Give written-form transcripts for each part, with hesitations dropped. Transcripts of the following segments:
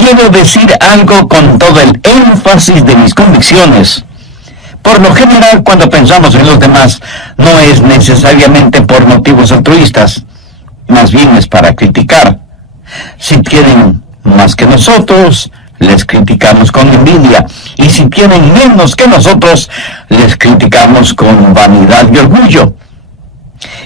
quiero decir algo con todo el énfasis de mis convicciones. Por lo general, cuando pensamos en los demás, no es necesariamente por motivos altruistas, más bien es para criticar. Si tienen más que nosotros, les criticamos con envidia, y si tienen menos que nosotros, les criticamos con vanidad y orgullo.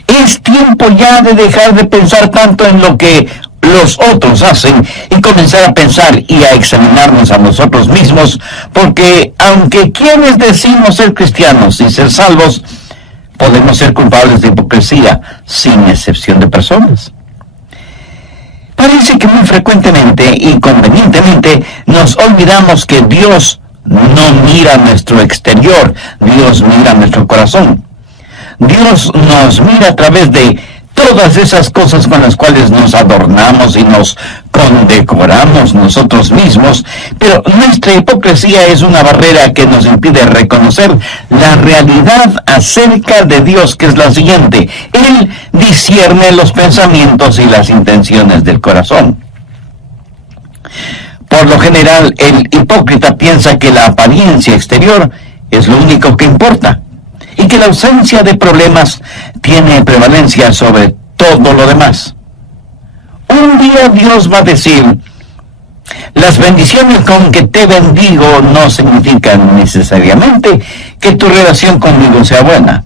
Es tiempo ya de dejar de pensar tanto en lo que los otros hacen y comenzar a pensar y a examinarnos a nosotros mismos, porque aunque quienes decimos ser cristianos y ser salvos, podemos ser culpables de hipocresía, sin excepción de personas. Parece que muy frecuentemente y convenientemente nos olvidamos que Dios no mira nuestro exterior, Dios mira nuestro corazón. Dios nos mira a través de todas esas cosas con las cuales nos adornamos y nos condecoramos nosotros mismos, pero nuestra hipocresía es una barrera que nos impide reconocer la realidad acerca de Dios, que es la siguiente: Él discierne los pensamientos y las intenciones del corazón. Por lo general, el hipócrita piensa que la apariencia exterior es lo único que importa, y que la ausencia de problemas tiene prevalencia sobre todo lo demás. Un día Dios va a decir: las bendiciones con que te bendigo no significan necesariamente que tu relación conmigo sea buena.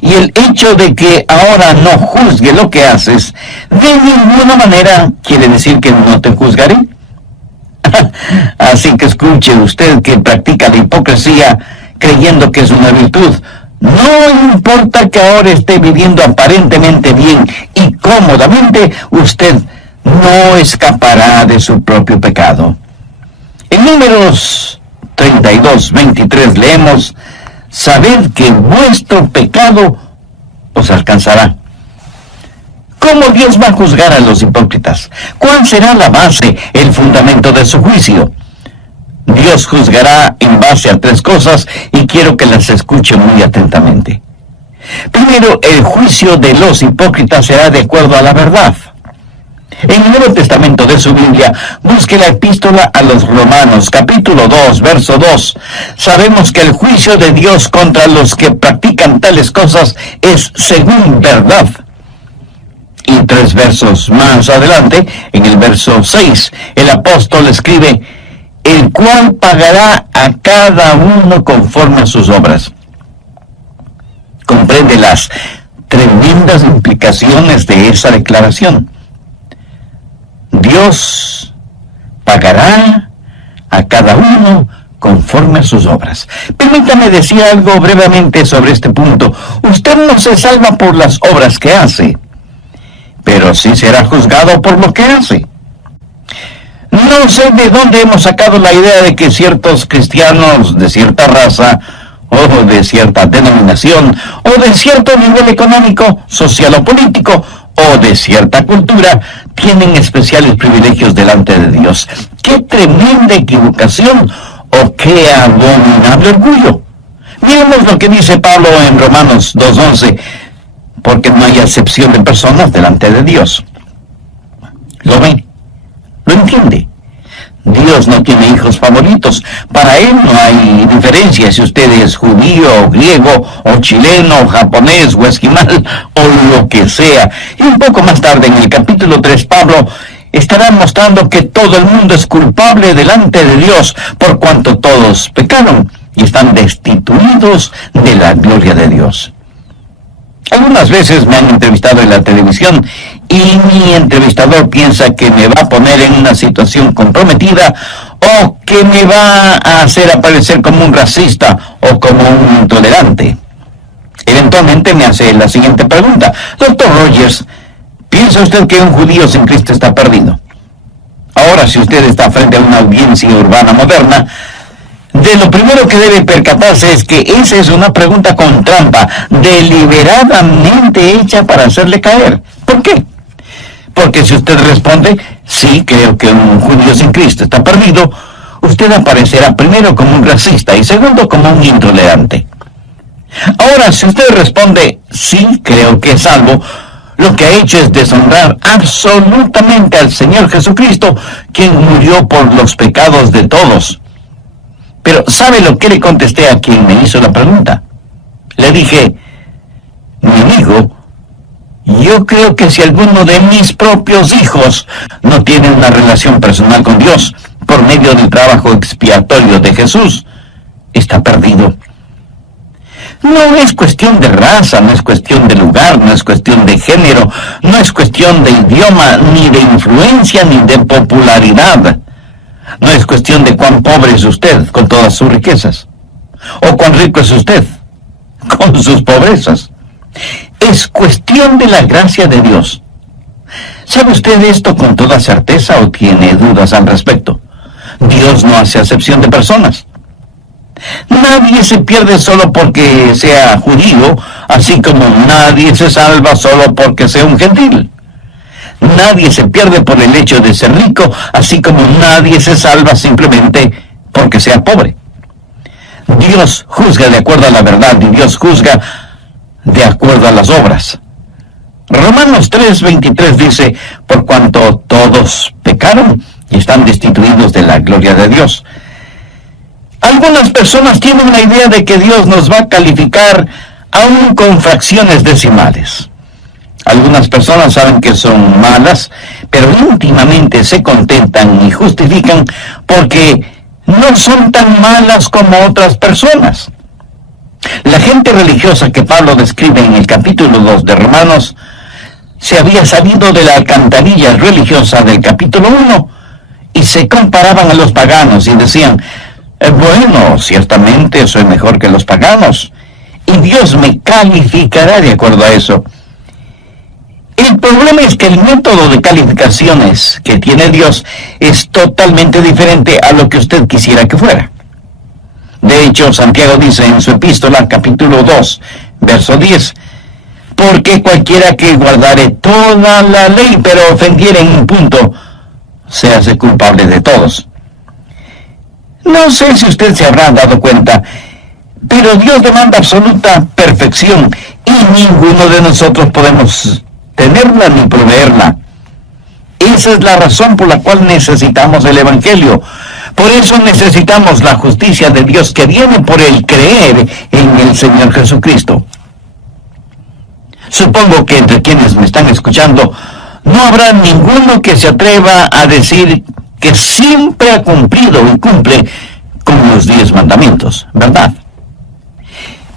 Y el hecho de que ahora no juzgue lo que haces, de ninguna manera quiere decir que no te juzgaré. Así que escuche usted que practica la hipocresía creyendo que es una virtud. No importa que ahora esté viviendo aparentemente bien y cómodamente, usted no escapará de su propio pecado. En Números 32:23 leemos: sabed que vuestro pecado os alcanzará. ¿Cómo Dios va a juzgar a los hipócritas? ¿Cuál será la base, el fundamento de su juicio? Dios juzgará en base a tres cosas, y quiero que las escuche muy atentamente. Primero, el juicio de los hipócritas será de acuerdo a la verdad. En el Nuevo Testamento de su Biblia, busque la epístola a los Romanos, capítulo 2, verso 2. Sabemos que el juicio de Dios contra los que practican tales cosas es según verdad. Y 3 versos más adelante, en el verso 6, el apóstol escribe: el cual pagará a cada uno conforme a sus obras. Comprende las tremendas implicaciones de esa declaración. Dios pagará a cada uno conforme a sus obras. Permítame decir algo brevemente sobre este punto. Usted no se salva por las obras que hace, pero sí será juzgado por lo que hace. No sé de dónde hemos sacado la idea de que ciertos cristianos de cierta raza, o de cierta denominación, o de cierto nivel económico, social o político, o de cierta cultura, tienen especiales privilegios delante de Dios. ¡Qué tremenda equivocación! ¡O qué abominable orgullo! Miremos lo que dice Pablo en Romanos 2:11, porque no hay acepción de personas delante de Dios. ¿Lo ven? ¿Lo entiende? Dios no tiene hijos favoritos. Para Él no hay diferencia si usted es judío, o griego, o chileno, o japonés, o esquimal, o lo que sea. Y un poco más tarde, en el capítulo 3, Pablo estará mostrando que todo el mundo es culpable delante de Dios, por cuanto todos pecaron y están destituidos de la gloria de Dios. Algunas veces me han entrevistado en la televisión y mi entrevistador piensa que me va a poner en una situación comprometida o que me va a hacer aparecer como un racista o como un intolerante. Eventualmente me hace la siguiente pregunta: Dr. Rogers, ¿piensa usted que un judío sin Cristo está perdido? Ahora, si usted está frente a una audiencia urbana moderna, de lo primero que debe percatarse es que esa es una pregunta con trampa, deliberadamente hecha para hacerle caer. ¿Por qué? Porque si usted responde: sí, creo que un judío sin Cristo está perdido, usted aparecerá primero como un racista y segundo como un intolerante. Ahora, si usted responde: sí, creo que es salvo, lo que ha hecho es deshonrar absolutamente al Señor Jesucristo, quien murió por los pecados de todos. Pero ¿sabe lo que le contesté a quien me hizo la pregunta? Le dije: mi amigo, yo creo que si alguno de mis propios hijos no tiene una relación personal con Dios por medio del trabajo expiatorio de Jesús, está perdido. No es cuestión de raza, no es cuestión de lugar, no es cuestión de género, no es cuestión de idioma, ni de influencia, ni de popularidad. No es cuestión de cuán pobre es usted con todas sus riquezas, o cuán rico es usted con sus pobrezas. Es cuestión de la gracia de Dios. ¿Sabe usted esto con toda certeza o tiene dudas al respecto? Dios no hace acepción de personas. Nadie se pierde solo porque sea judío, así como nadie se salva solo porque sea un gentil. Nadie se pierde por el hecho de ser rico, así como nadie se salva simplemente porque sea pobre. Dios juzga de acuerdo a la verdad y Dios juzga de acuerdo a las obras. Romanos 3:23 dice: por cuanto todos pecaron y están destituidos de la gloria de Dios. Algunas personas tienen la idea de que Dios nos va a calificar aún con fracciones decimales. Algunas personas saben que son malas, pero íntimamente se contentan y justifican porque no son tan malas como otras personas. La gente religiosa que Pablo describe en el capítulo 2 de Romanos se había salido de la alcantarilla religiosa del capítulo 1 y se comparaban a los paganos y decían: bueno, ciertamente soy mejor que los paganos y Dios me calificará de acuerdo a eso. El problema es que el método de calificaciones que tiene Dios es totalmente diferente a lo que usted quisiera que fuera. De hecho, Santiago dice en su epístola, capítulo 2, verso 10, porque cualquiera que guardare toda la ley, pero ofendiere en un punto, se hace culpable de todos. No sé si usted se habrá dado cuenta, pero Dios demanda absoluta perfección y ninguno de nosotros podemos tenerla ni proveerla. Esa es la razón por la cual necesitamos el Evangelio. Por eso necesitamos la justicia de Dios que viene por el creer en el Señor Jesucristo. Supongo que entre quienes me están escuchando no habrá ninguno que se atreva a decir que siempre ha cumplido y cumple con los 10 mandamientos, ¿verdad?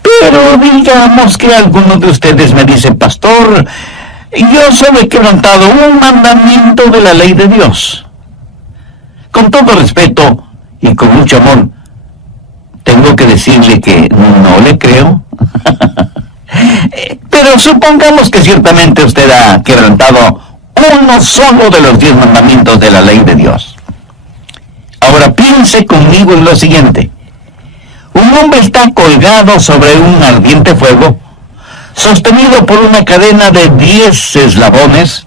Pero digamos que alguno de ustedes me dice: pastor, yo solo he quebrantado un mandamiento de la ley de Dios. Con todo respeto y con mucho amor, tengo que decirle que no le creo. Pero supongamos que ciertamente usted ha quebrantado uno solo de los 10 mandamientos de la ley de Dios. Ahora piense conmigo en lo siguiente. Un hombre está colgado sobre un ardiente fuego, sostenido por una cadena de 10 eslabones.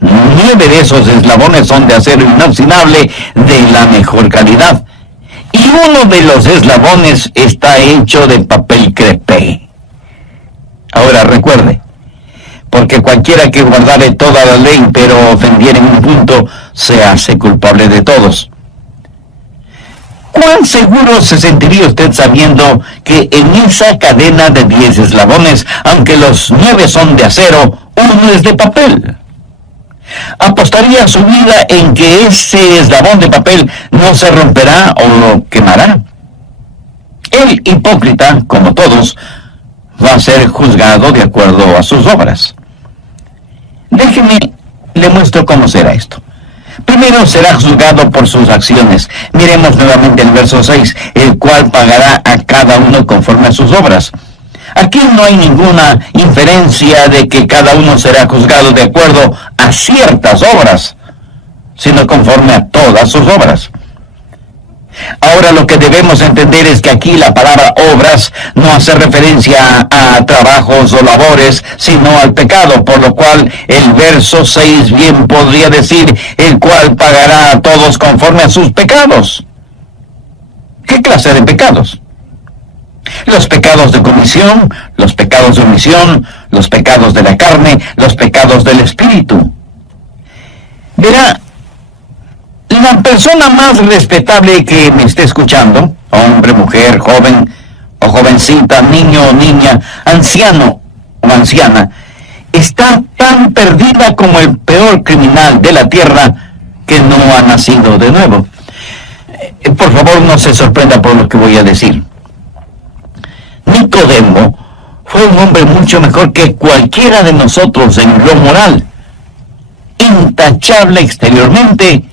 9 de esos eslabones son de acero inoxidable de la mejor calidad, y uno de los eslabones está hecho de papel crepé. Ahora recuerde, porque cualquiera que guardare toda la ley pero ofendiere en un punto, se hace culpable de todos. ¿Cuán seguro se sentiría usted sabiendo que en esa cadena de 10 eslabones, aunque los 9 son de acero, uno es de papel? ¿Apostaría su vida en que ese eslabón de papel no se romperá o lo quemará? El hipócrita, como todos, va a ser juzgado de acuerdo a sus obras. Déjeme, le muestro cómo será esto. Primero será juzgado por sus acciones. Miremos nuevamente el verso 6, el cual pagará a cada uno conforme a sus obras. Aquí no hay ninguna inferencia de que cada uno será juzgado de acuerdo a ciertas obras, sino conforme a todas sus obras. Ahora lo que debemos entender es que aquí la palabra obras no hace referencia a trabajos o labores, sino al pecado, por lo cual el verso 6 bien podría decir: el cual pagará a todos conforme a sus pecados. ¿Qué clase de pecados? Los pecados de comisión, los pecados de omisión, los pecados de la carne, los pecados del espíritu. Verá, la persona más respetable que me esté escuchando, hombre, mujer, joven o jovencita, niño o niña, anciano o anciana, está tan perdida como el peor criminal de la tierra que no ha nacido de nuevo. Por favor, no se sorprenda por lo que voy a decir. Nicodemo fue un hombre mucho mejor que cualquiera de nosotros en lo moral, intachable exteriormente,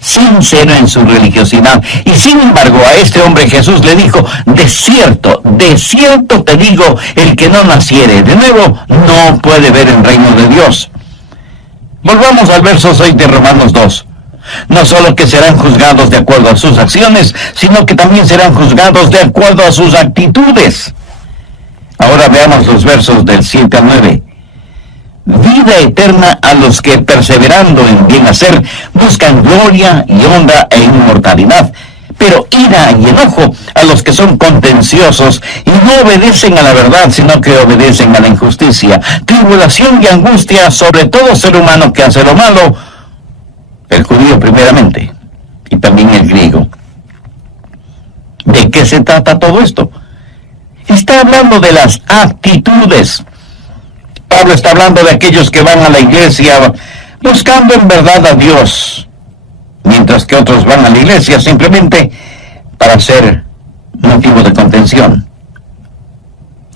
sincero en su religiosidad. Y sin embargo, a este hombre Jesús le dijo: de cierto te digo, el que no naciere de nuevo no puede ver el reino de Dios. Volvamos al verso 6 de Romanos 2. No solo que serán juzgados de acuerdo a sus acciones, sino que también serán juzgados de acuerdo a sus actitudes. Ahora veamos los versos del 7 al 9. Vida eterna a los que, perseverando en bien hacer, buscan gloria y honra e inmortalidad, pero ira y enojo a los que son contenciosos y no obedecen a la verdad, sino que obedecen a la injusticia. Tribulación y angustia sobre todo ser humano que hace lo malo, el judío primeramente, y también el griego. ¿De qué se trata todo esto? Está hablando de las actitudes. Pablo está hablando de aquellos que van a la iglesia buscando en verdad a Dios, mientras que otros van a la iglesia simplemente para ser motivo de contención.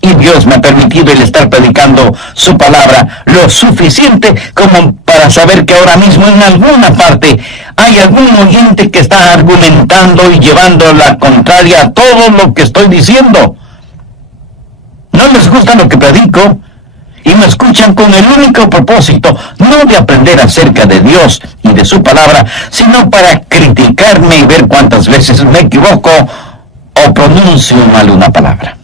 Y Dios me ha permitido el estar predicando su palabra lo suficiente como para saber que ahora mismo en alguna parte hay algún oyente que está argumentando y llevando la contraria a todo lo que estoy diciendo. No les gusta lo que predico y me escuchan con el único propósito, no de aprender acerca de Dios y de su palabra, sino para criticarme y ver cuántas veces me equivoco o pronuncio mal una palabra.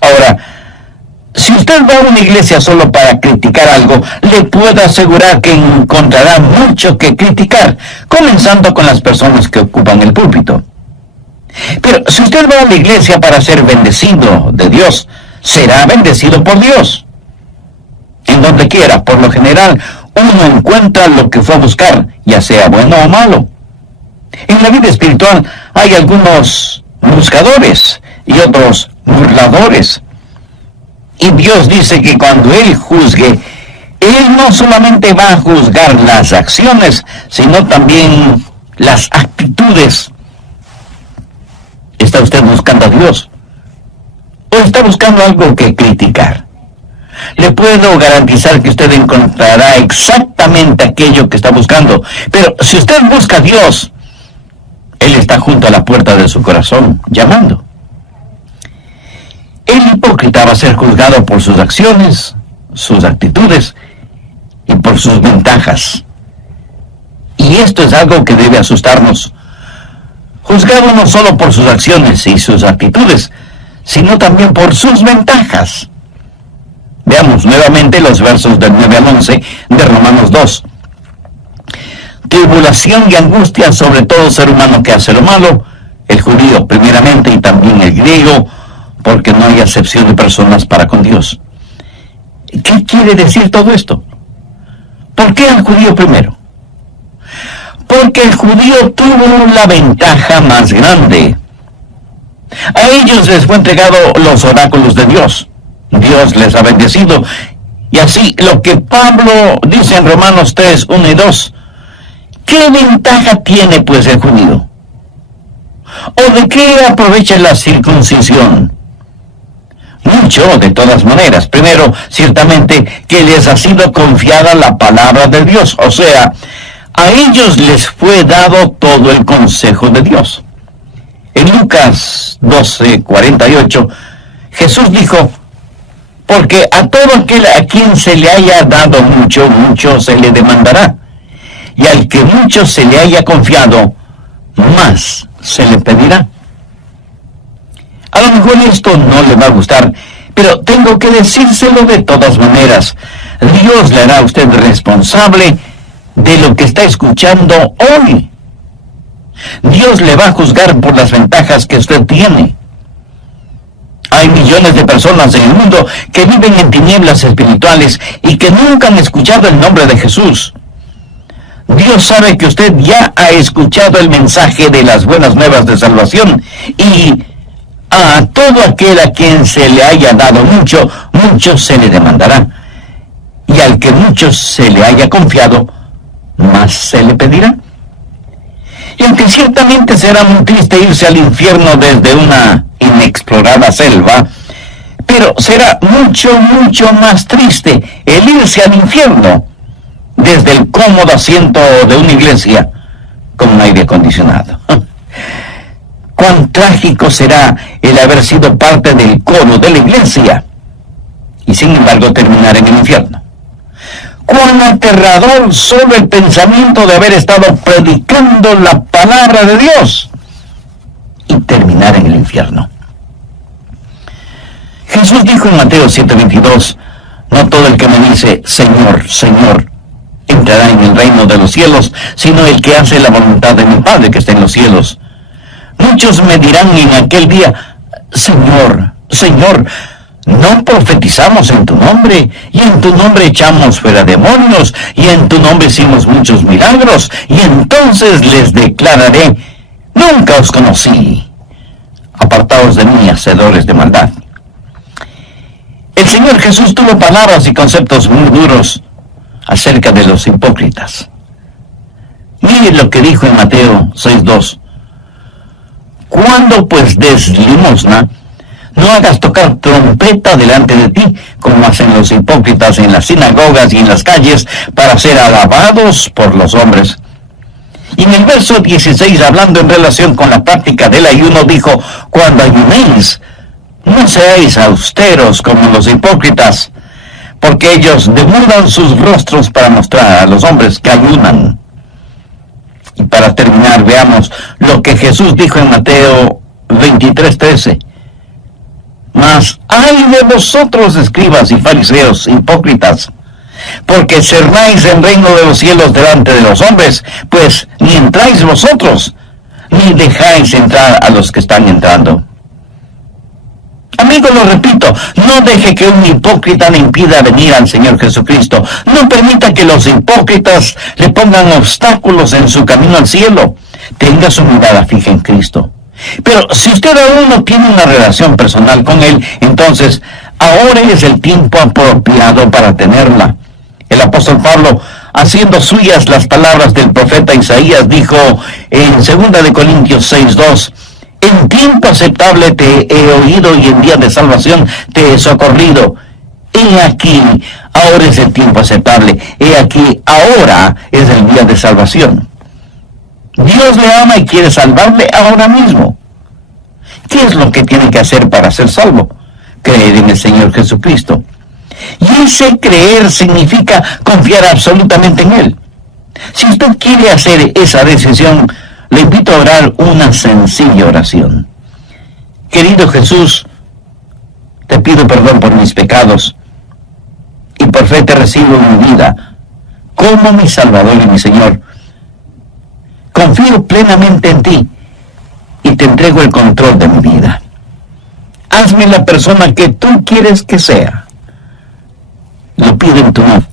Ahora, si usted va a una iglesia solo para criticar algo, le puedo asegurar que encontrará mucho que criticar, comenzando con las personas que ocupan el púlpito. Pero si usted va a la iglesia para ser bendecido de Dios, será bendecido por Dios. En donde quiera, por lo general, uno encuentra lo que fue a buscar, ya sea bueno o malo. En la vida espiritual hay algunos buscadores y otros burladores. Y Dios dice que cuando Él juzgue, Él no solamente va a juzgar las acciones, sino también las actitudes. ¿Está usted buscando a Dios? ¿O está buscando algo que criticar? Le puedo garantizar que usted encontrará exactamente aquello que está buscando. Pero si usted busca a Dios, Él está junto a la puerta de su corazón, llamando. El hipócrita va a ser juzgado por sus acciones, sus actitudes y por sus ventajas. Y esto es algo que debe asustarnos. Juzgado no solo por sus acciones y sus actitudes, sino también por sus ventajas. Veamos nuevamente los versos del 9 al 11 de Romanos 2. Tribulación y angustia sobre todo ser humano que hace lo malo, el judío primeramente y también el griego, porque no hay acepción de personas para con Dios. ¿Qué quiere decir todo esto? ¿Por qué el judío primero? Porque el judío tuvo la ventaja más grande. A ellos les fue entregado los oráculos de Dios. Dios les ha bendecido. Y así, lo que Pablo dice en Romanos 3, 1 y 2, ¿qué ventaja tiene pues el judío? ¿O de qué aprovecha la circuncisión? Mucho, de todas maneras. Primero, ciertamente, que les ha sido confiada la palabra de Dios. O sea, a ellos les fue dado todo el consejo de Dios. En Lucas 12:48, Jesús dijo: porque a todo aquel a quien se le haya dado mucho, mucho se le demandará. Y al que mucho se le haya confiado, más se le pedirá. A lo mejor esto no le va a gustar, pero tengo que decírselo de todas maneras. Dios le hará a usted responsable de lo que está escuchando hoy. Dios le va a juzgar por las ventajas que usted tiene. Hay millones de personas en el mundo que viven en tinieblas espirituales y que nunca han escuchado el nombre de Jesús. Dios sabe que usted ya ha escuchado el mensaje de las buenas nuevas de salvación, y a todo aquel a quien se le haya dado mucho, mucho se le demandará. Y al que mucho se le haya confiado, más se le pedirá. Y aunque ciertamente será muy triste irse al infierno desde una inexplorada selva, pero será mucho, mucho más triste el irse al infierno desde el cómodo asiento de una iglesia con un aire acondicionado. Cuán trágico será el haber sido parte del coro de la iglesia y sin embargo terminar en el infierno. Cuán aterrador solo el pensamiento de haber estado predicando la palabra de Dios y terminar en el infierno. Jesús dijo en Mateo 7:22, no todo el que me dice, Señor, Señor, entrará en el reino de los cielos, sino el que hace la voluntad de mi Padre que está en los cielos. Muchos me dirán en aquel día, Señor, Señor, ¿no profetizamos en tu nombre? Y en tu nombre echamos fuera demonios, y en tu nombre hicimos muchos milagros. Y entonces les declararé, nunca os conocí. Apartaos de mí, hacedores de maldad. El Señor Jesús tuvo palabras y conceptos muy duros acerca de los hipócritas. Mire lo que dijo en Mateo 6:2. Cuando pues des limosna, no hagas tocar trompeta delante de ti, como hacen los hipócritas en las sinagogas y en las calles, para ser alabados por los hombres. Y en el verso 16, hablando en relación con la práctica del ayuno, dijo, cuando ayunéis, no seáis austeros como los hipócritas, porque ellos demudan sus rostros para mostrar a los hombres que ayunan. Y para terminar, veamos lo que Jesús dijo en Mateo 23:13. Mas ay de vosotros, escribas y fariseos hipócritas, porque cerráis el reino de los cielos delante de los hombres, pues ni entráis vosotros, ni dejáis entrar a los que están entrando. Amigo, lo repito, no deje que un hipócrita le impida venir al Señor Jesucristo. No permita que los hipócritas le pongan obstáculos en su camino al cielo. Tenga su mirada fija en Cristo. Pero si usted aún no tiene una relación personal con Él, entonces ahora es el tiempo apropiado para tenerla. El apóstol Pablo, haciendo suyas las palabras del profeta Isaías, dijo en 2 Corintios 6:2, en tiempo aceptable te he oído y en día de salvación te he socorrido. He aquí, ahora es el tiempo aceptable. He aquí, ahora es el día de salvación. Dios le ama y quiere salvarle ahora mismo. ¿Qué es lo que tiene que hacer para ser salvo? Creer en el Señor Jesucristo. Y ese creer significa confiar absolutamente en Él. Si usted quiere hacer esa decisión, le invito a orar una sencilla oración. Querido Jesús, te pido perdón por mis pecados y por fe te recibo en mi vida como mi Salvador y mi Señor. Confío plenamente en ti y te entrego el control de mi vida. Hazme la persona que tú quieres que sea. Lo pido en tu nombre.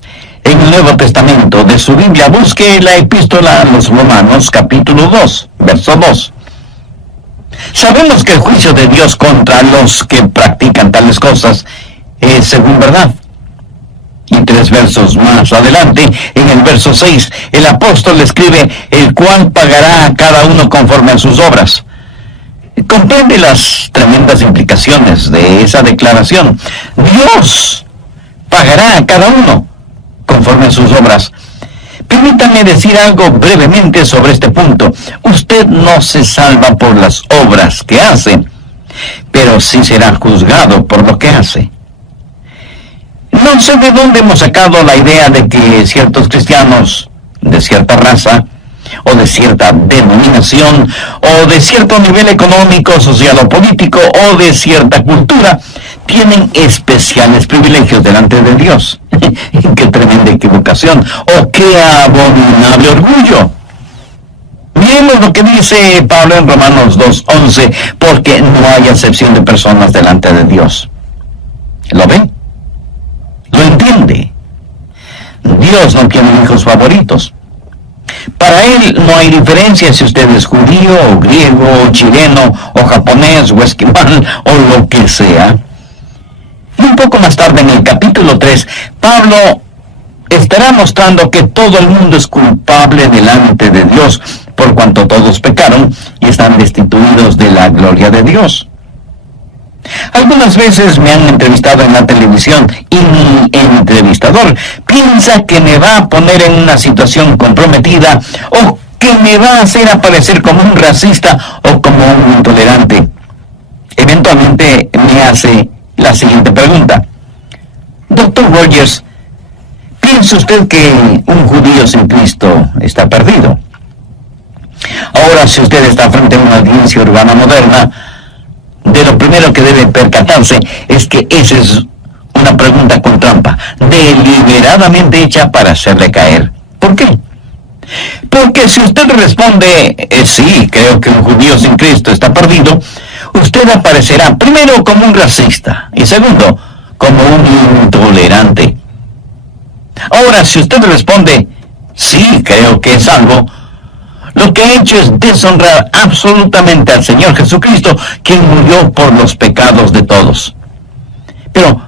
En el Nuevo Testamento de su Biblia, busque la epístola a los Romanos, capítulo 2, verso 2. Sabemos que el juicio de Dios contra los que practican tales cosas es según verdad. Y 3 versos más adelante, en el verso 6, el apóstol escribe, el cual pagará a cada uno conforme a sus obras. Comprende las tremendas implicaciones de esa declaración. Dios pagará a cada uno conforme a sus obras. Permítame decir algo brevemente sobre este punto. Usted no se salva por las obras que hace, pero sí será juzgado por lo que hace. No sé de dónde hemos sacado la idea de que ciertos cristianos de cierta raza, o de cierta denominación, o de cierto nivel económico, social o político, o de cierta cultura, tienen especiales privilegios delante de Dios. ¡Qué tremenda equivocación! ¡Oh, qué abominable orgullo! Miremos lo que dice Pablo en Romanos 2:11, porque no hay acepción de personas delante de Dios. ¿Lo ve? ¿Lo entiende? Dios no tiene hijos favoritos. Para Él no hay diferencia si usted es judío, o griego, o chileno, o japonés, o esquimal, o lo que sea. Y un poco más tarde, en el capítulo 3, Pablo estará mostrando que todo el mundo es culpable delante de Dios, por cuanto todos pecaron y están destituidos de la gloria de Dios. Algunas veces me han entrevistado en la televisión y mi entrevistador piensa que me va a poner en una situación comprometida o que me va a hacer aparecer como un racista o como un intolerante. Eventualmente me hace la siguiente pregunta: Dr. Rogers, ¿piensa usted que un judío sin Cristo está perdido? Ahora, si usted está frente a una audiencia urbana moderna, de lo primero que debe percatarse es que esa es una pregunta con trampa, deliberadamente hecha para hacerle caer. ¿Por qué? Porque si usted responde, sí, creo que un judío sin Cristo está perdido, usted aparecerá primero como un racista y segundo, como un intolerante. Ahora, si usted responde, sí, creo que es salvo, lo que ha hecho es deshonrar absolutamente al Señor Jesucristo, quien murió por los pecados de todos. Pero,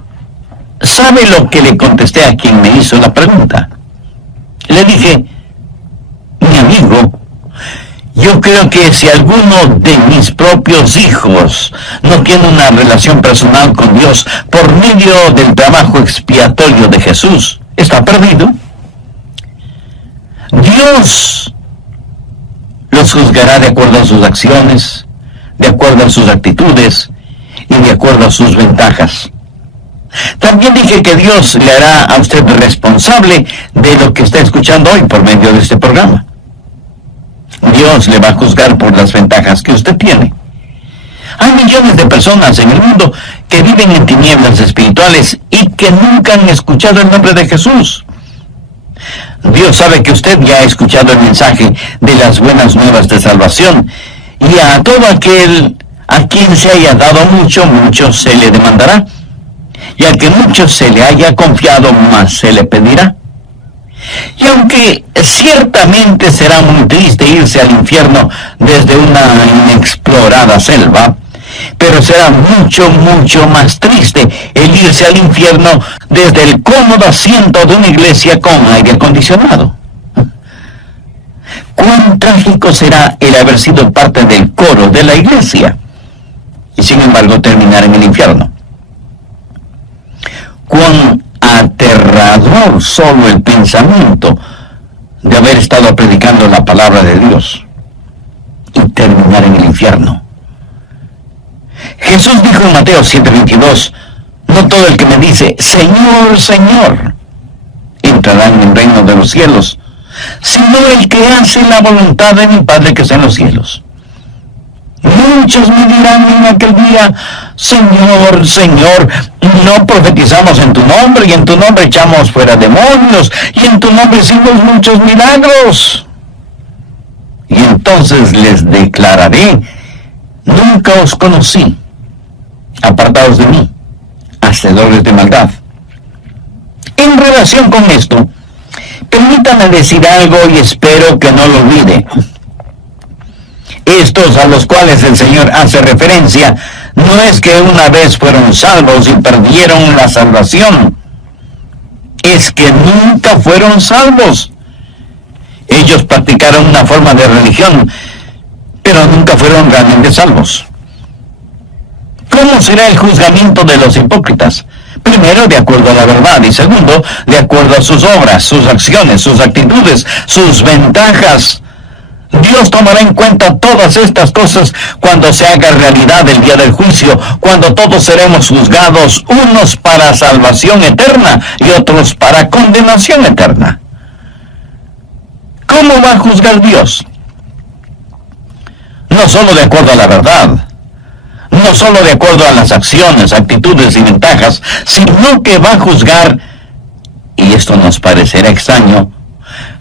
¿sabe lo que le contesté a quien me hizo la pregunta? Le dije, mi amigo, yo creo que si alguno de mis propios hijos no tiene una relación personal con Dios por medio del trabajo expiatorio de Jesús, está perdido. Dios los juzgará de acuerdo a sus acciones, de acuerdo a sus actitudes y de acuerdo a sus ventajas. También dije que Dios le hará a usted responsable de lo que está escuchando hoy por medio de este programa. Dios le va a juzgar por las ventajas que usted tiene. Hay millones de personas en el mundo que viven en tinieblas espirituales y que nunca han escuchado el nombre de Jesús. Dios sabe que usted ya ha escuchado el mensaje de las buenas nuevas de salvación, y a todo aquel a quien se haya dado mucho, mucho se le demandará, y al que mucho se le haya confiado, más se le pedirá. Y aunque ciertamente será muy triste irse al infierno desde una inexplorada selva, pero será mucho, mucho más triste el irse al infierno desde el cómodo asiento de una iglesia con aire acondicionado. Cuán trágico será el haber sido parte del coro de la iglesia y sin embargo terminar en el infierno. Cuán aterrador solo el pensamiento de haber estado predicando la palabra de Dios y terminar en el infierno. Jesús dijo en Mateo 7:22, no todo el que me dice, Señor, Señor, entrará en el reino de los cielos, sino el que hace la voluntad de mi Padre que está en los cielos. Muchos me dirán en aquel día, Señor, Señor, no profetizamos en tu nombre, y en tu nombre echamos fuera demonios, y en tu nombre hicimos muchos milagros. Y entonces les declararé, nunca os conocí, apartados de mí, hacedores de maldad. En relación con esto, permítanme decir algo y espero que no lo olvide. Estos a los cuales el Señor hace referencia, no es que una vez fueron salvos y perdieron la salvación, es que nunca fueron salvos. Ellos practicaron una forma de religión, pero nunca fueron realmente salvos. ¿Cómo será el juzgamiento de los hipócritas? Primero, de acuerdo a la verdad, y segundo, de acuerdo a sus obras, sus acciones, sus actitudes, sus ventajas. Dios tomará en cuenta todas estas cosas cuando se haga realidad el día del juicio, cuando todos seremos juzgados, unos para salvación eterna y otros para condenación eterna. ¿Cómo va a juzgar Dios? No solo de acuerdo a la verdad, no solo de acuerdo a las acciones, actitudes y ventajas, sino que va a juzgar, y esto nos parecerá extraño,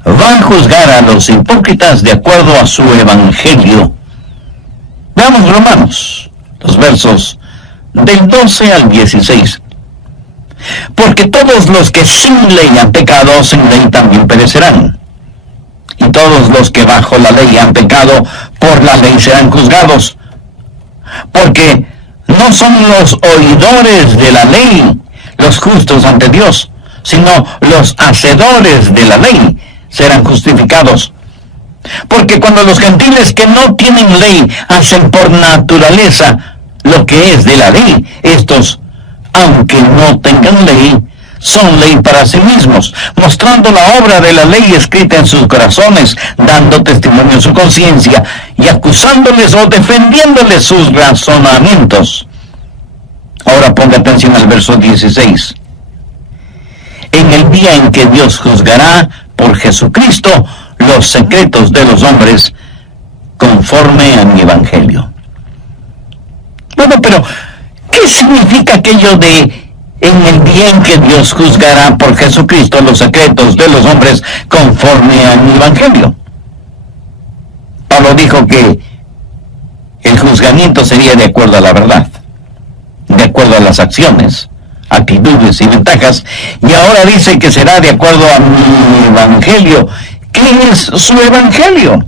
va a juzgar a los hipócritas de acuerdo a su evangelio. Veamos Romanos, los versos del 12 al 16. Porque todos los que sin ley han pecado, sin ley también perecerán. Y todos los que bajo la ley han pecado, por la ley serán juzgados. Porque no son los oidores de la ley los justos ante Dios, sino los hacedores de la ley serán justificados. Porque cuando los gentiles que no tienen ley hacen por naturaleza lo que es de la ley, estos, aunque no tengan ley, son ley para sí mismos, mostrando la obra de la ley escrita en sus corazones, dando testimonio en su conciencia y acusándoles o defendiéndoles sus razonamientos. Ahora ponga atención al verso 16. En el día en que Dios juzgará por Jesucristo los secretos de los hombres conforme a mi evangelio. Bueno, pero ¿qué significa aquello de en el día en que Dios juzgará por Jesucristo los secretos de los hombres conforme a mi evangelio? Pablo dijo que el juzgamiento sería de acuerdo a la verdad, de acuerdo a las acciones, actitudes y ventajas, y ahora dice que será de acuerdo a mi evangelio. ¿Qué es su evangelio?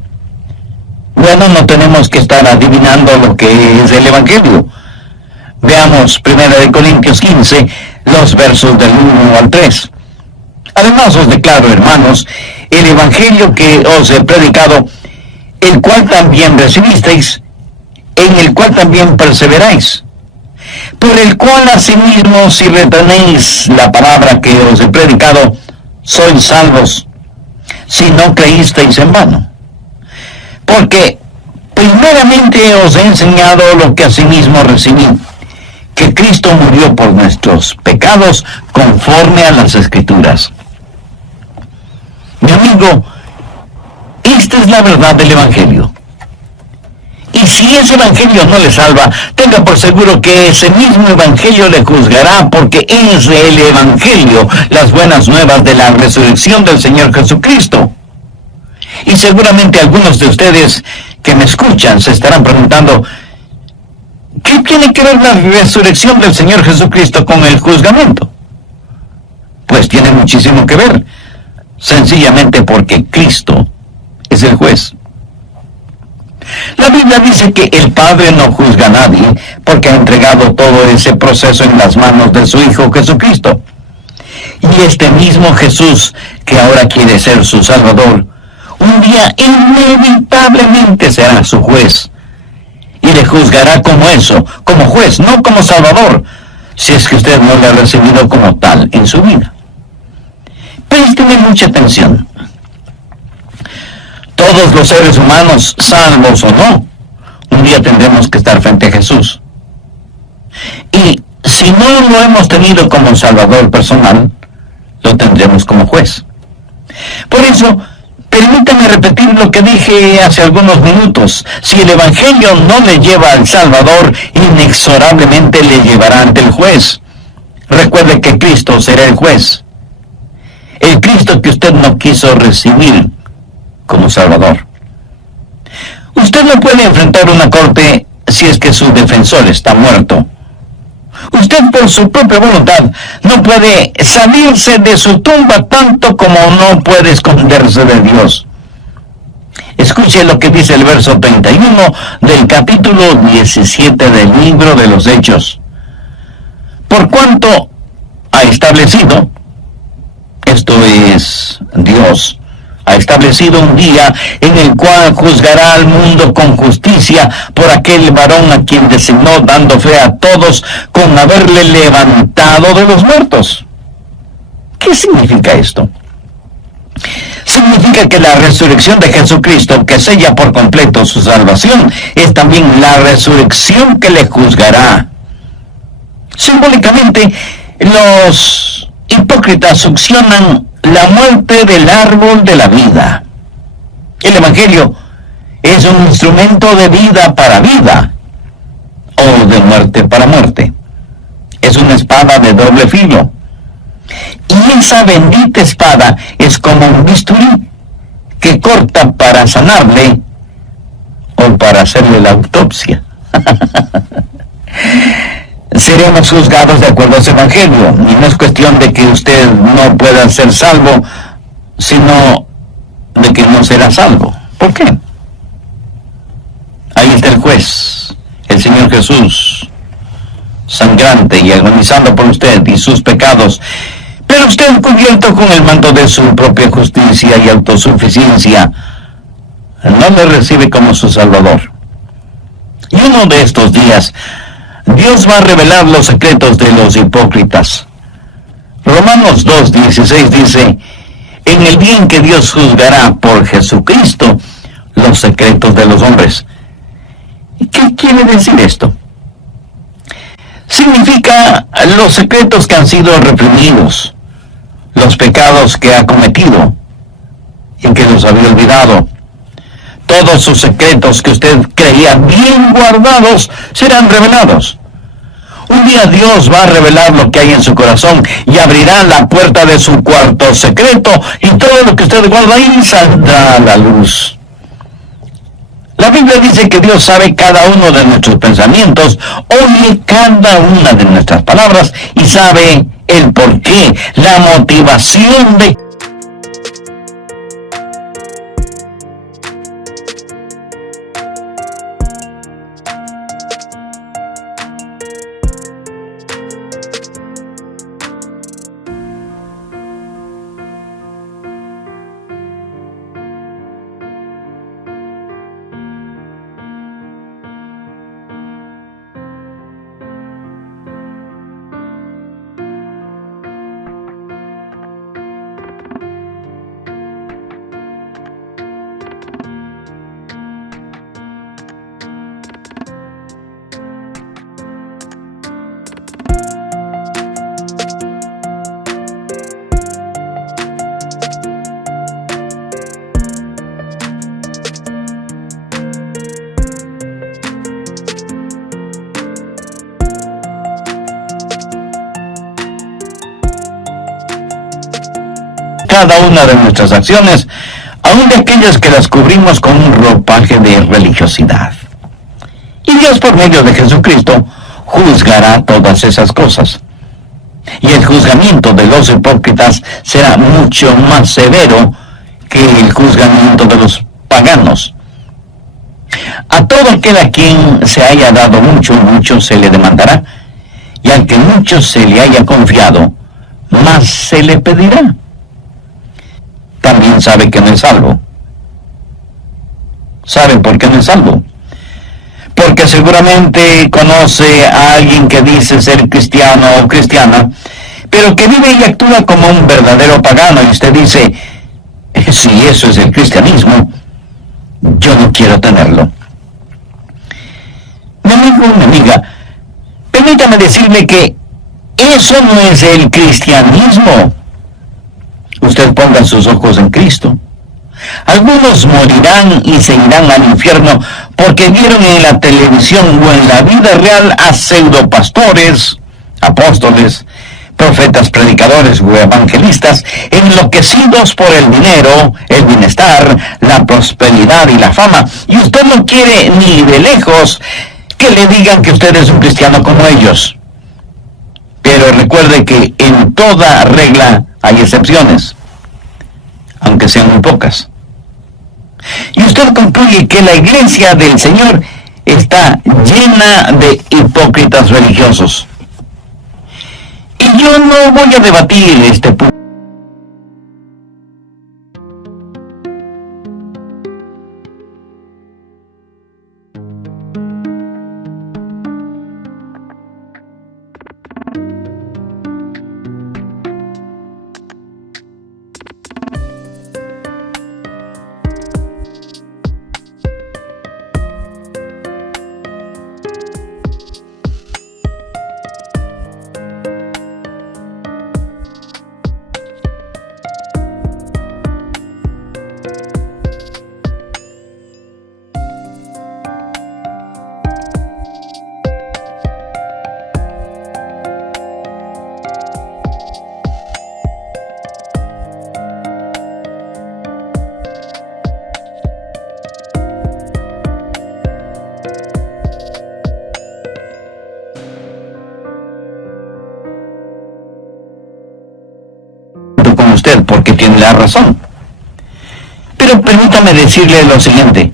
Bueno, no tenemos que estar adivinando lo que es el evangelio. Veamos 1 Corintios 15, los versos del 1 al 3. Además os declaro, hermanos, el evangelio que os he predicado, el cual también recibisteis, en el cual también perseveráis, por el cual asimismo si retenéis la palabra que os he predicado, sois salvos, si no creísteis en vano. Porque primeramente os he enseñado lo que asimismo recibí, que Cristo murió por nuestros pecados conforme a las Escrituras. Mi amigo, esta es la verdad del Evangelio. Y si ese Evangelio no le salva, tenga por seguro que ese mismo Evangelio le juzgará, porque es el Evangelio las buenas nuevas de la resurrección del Señor Jesucristo. Y seguramente algunos de ustedes que me escuchan se estarán preguntando, ¿qué tiene que ver la resurrección del Señor Jesucristo con el juzgamiento? Pues tiene muchísimo que ver, sencillamente porque Cristo es el juez. La Biblia dice que el Padre no juzga a nadie porque ha entregado todo ese proceso en las manos de su Hijo Jesucristo. Y este mismo Jesús, que ahora quiere ser su Salvador, un día inevitablemente será su juez. Y le juzgará como eso, como juez, no como Salvador, si es que usted no le ha recibido como tal en su vida. Présteme mucha atención. Todos los seres humanos, salvos o no, un día tendremos que estar frente a Jesús. Y si no lo hemos tenido como Salvador personal, lo tendremos como juez. Por eso, permítame repetir lo que dije hace algunos minutos. Si el Evangelio no le lleva al Salvador, inexorablemente le llevará ante el juez. Recuerde que Cristo será el juez. El Cristo que usted no quiso recibir como Salvador. Usted no puede enfrentar una corte si es que su defensor está muerto. Usted por su propia voluntad no puede salirse de su tumba tanto como no puede esconderse de Dios. Escuche lo que dice el verso 31 del capítulo 17 del libro de los Hechos. Por cuanto ha establecido, esto es Dios, ha establecido un día en el cual juzgará al mundo con justicia por aquel varón a quien designó, dando fe a todos con haberle levantado de los muertos. ¿Qué significa esto? Significa que la resurrección de Jesucristo, que sella por completo su salvación, es también la resurrección que le juzgará. Simbólicamente, los hipócritas succionan la muerte del árbol de la vida. El Evangelio es un instrumento de vida para vida, o de muerte para muerte. Es una espada de doble filo. Y esa bendita espada es como un bisturí que corta para sanarle o para hacerle la autopsia. Seremos juzgados de acuerdo a su evangelio, y no es cuestión de que usted no pueda ser salvo, sino de que no será salvo. ¿Por qué? Ahí está el juez, el Señor Jesús, sangrante y agonizando por usted y sus pecados, pero usted, cubierto con el manto de su propia justicia y autosuficiencia, no le recibe como su Salvador. Y uno de estos días, Dios va a revelar los secretos de los hipócritas. Romanos 2:16 dice: en el día en que Dios juzgará por Jesucristo los secretos de los hombres. ¿Qué quiere decir esto? Significa los secretos que han sido reprimidos, los pecados que ha cometido y que los había olvidado. Todos sus secretos que usted creía bien guardados serán revelados. Un día Dios va a revelar lo que hay en su corazón y abrirá la puerta de su cuarto secreto, y todo lo que usted guarda ahí saldrá a la luz. La Biblia dice que Dios sabe cada uno de nuestros pensamientos, oye cada una de nuestras palabras y sabe el porqué, la motivación de cada una de nuestras acciones, aun de aquellas que las cubrimos con un ropaje de religiosidad. Y Dios, por medio de Jesucristo, juzgará todas esas cosas. Y el juzgamiento de los hipócritas será mucho más severo que el juzgamiento de los paganos. A todo aquel a quien se haya dado mucho, mucho se le demandará, y al que mucho se le haya confiado, más se le pedirá. También sabe que no es salvo. ¿Sabe por qué no es salvo? Porque seguramente conoce a alguien que dice ser cristiano o cristiana, pero que vive y actúa como un verdadero pagano, y usted dice: si eso es el cristianismo, yo no quiero tenerlo. Mi amigo, mi amiga, permítame decirle que eso no es el cristianismo. Usted ponga sus ojos en Cristo. Algunos morirán y se irán al infierno porque vieron en la televisión o en la vida real a pseudopastores, apóstoles, profetas, predicadores o evangelistas enloquecidos por el dinero, el bienestar, la prosperidad y la fama. Y usted no quiere ni de lejos que le digan que usted es un cristiano como ellos. Pero recuerde que en toda regla hay excepciones, aunque sean muy pocas. Y usted concluye que la iglesia del Señor está llena de hipócritas religiosos. Y yo no voy a debatir este punto. porque tiene la razón. Pero permítame decirle lo siguiente.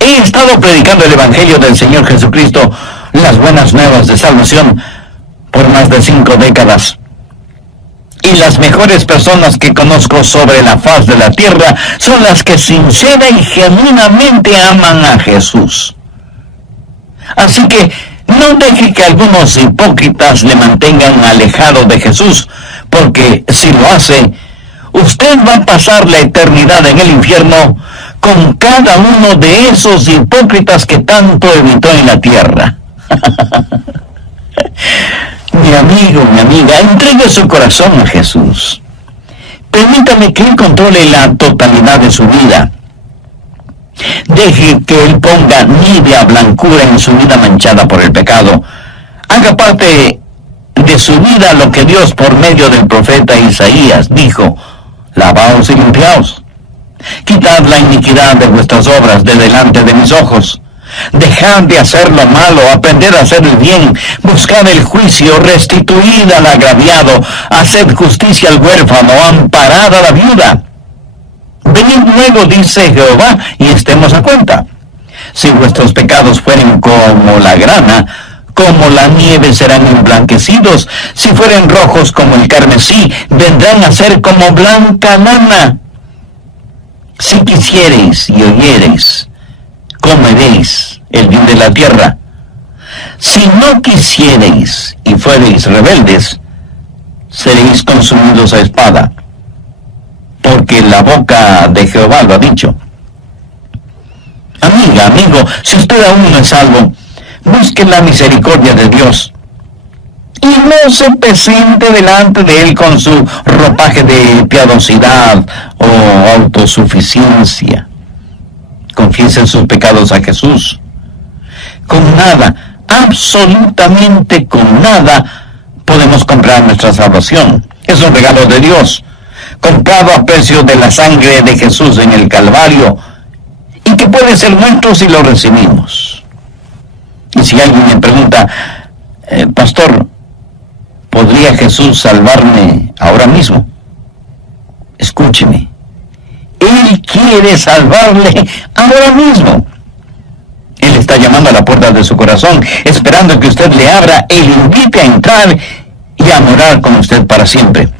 He estado predicando el Evangelio del Señor Jesucristo, las buenas nuevas de salvación, por más de 5 décadas. Y las mejores personas que conozco sobre la faz de la tierra son las que sincera y genuinamente aman a Jesús. Así que no deje que algunos hipócritas le mantengan alejado de Jesús, porque si lo hace, usted va a pasar la eternidad en el infierno con cada uno de esos hipócritas que tanto evitó en la tierra. Mi amigo, mi amiga, entregue su corazón a Jesús. Permítame que Él controle la totalidad de su vida. Deje que Él ponga nívea blancura en su vida manchada por el pecado. Haga parte de su vida lo que Dios por medio del profeta Isaías dijo: lavaos y limpiaos. Quitad la iniquidad de vuestras obras de delante de mis ojos. Dejad de hacer lo malo, aprended a hacer el bien, buscad el juicio, restituid al agraviado, haced justicia al huérfano, amparad a la viuda. Venid luego, dice Jehová, y estemos a cuenta. Si vuestros pecados fueren como la grana, como la nieve serán emblanquecidos. Si fueren rojos como el carmesí, vendrán a ser como blanca lana. Si quisiereis y oyereis, comeréis el bien de la tierra. Si no quisiereis y fuereis rebeldes, seréis consumidos a espada, porque la boca de Jehová lo ha dicho. Amiga, amigo, si usted aún no es salvo, busque la misericordia de Dios y no se presente delante de Él con su ropaje de piadosidad o autosuficiencia. Confiese sus pecados a Jesús. Con nada, absolutamente con nada, podemos comprar nuestra salvación. Es un regalo de Dios, comprado a precio de la sangre de Jesús en el Calvario, y que puede ser nuestro si lo recibimos. Y si alguien me pregunta, pastor, ¿podría Jesús salvarme ahora mismo? Escúcheme. Él quiere salvarle ahora mismo. Él está llamando a la puerta de su corazón, esperando que usted le abra e le invite a entrar y a morar con usted para siempre.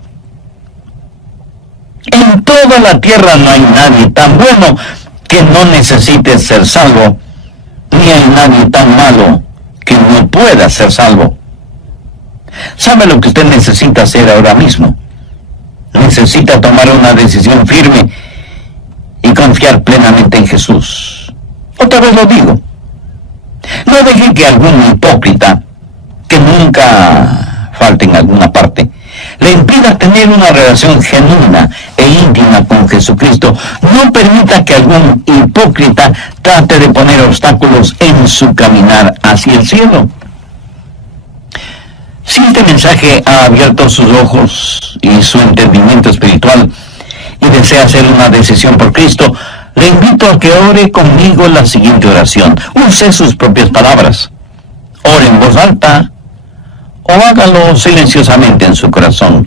En toda la tierra no hay nadie tan bueno que no necesite ser salvo, ni hay nadie tan malo que no pueda ser salvo. ¿Sabe lo que usted necesita hacer ahora mismo? Necesita tomar una decisión firme y confiar plenamente en Jesús. Otra vez lo digo. No deje que algún hipócrita, que nunca falte en alguna parte, le impida tener una relación genuina e íntima con Jesucristo. No permita que algún hipócrita trate de poner obstáculos en su caminar hacia el cielo. Si este mensaje ha abierto sus ojos y su entendimiento espiritual y desea hacer una decisión por Cristo, le invito a que ore conmigo la siguiente oración. Use sus propias palabras. Ore en voz alta o hágalo silenciosamente en su corazón.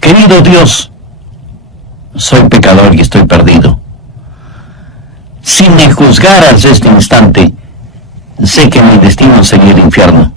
Querido Dios, soy pecador y estoy perdido. Si me juzgaras este instante, sé que mi destino sería el infierno.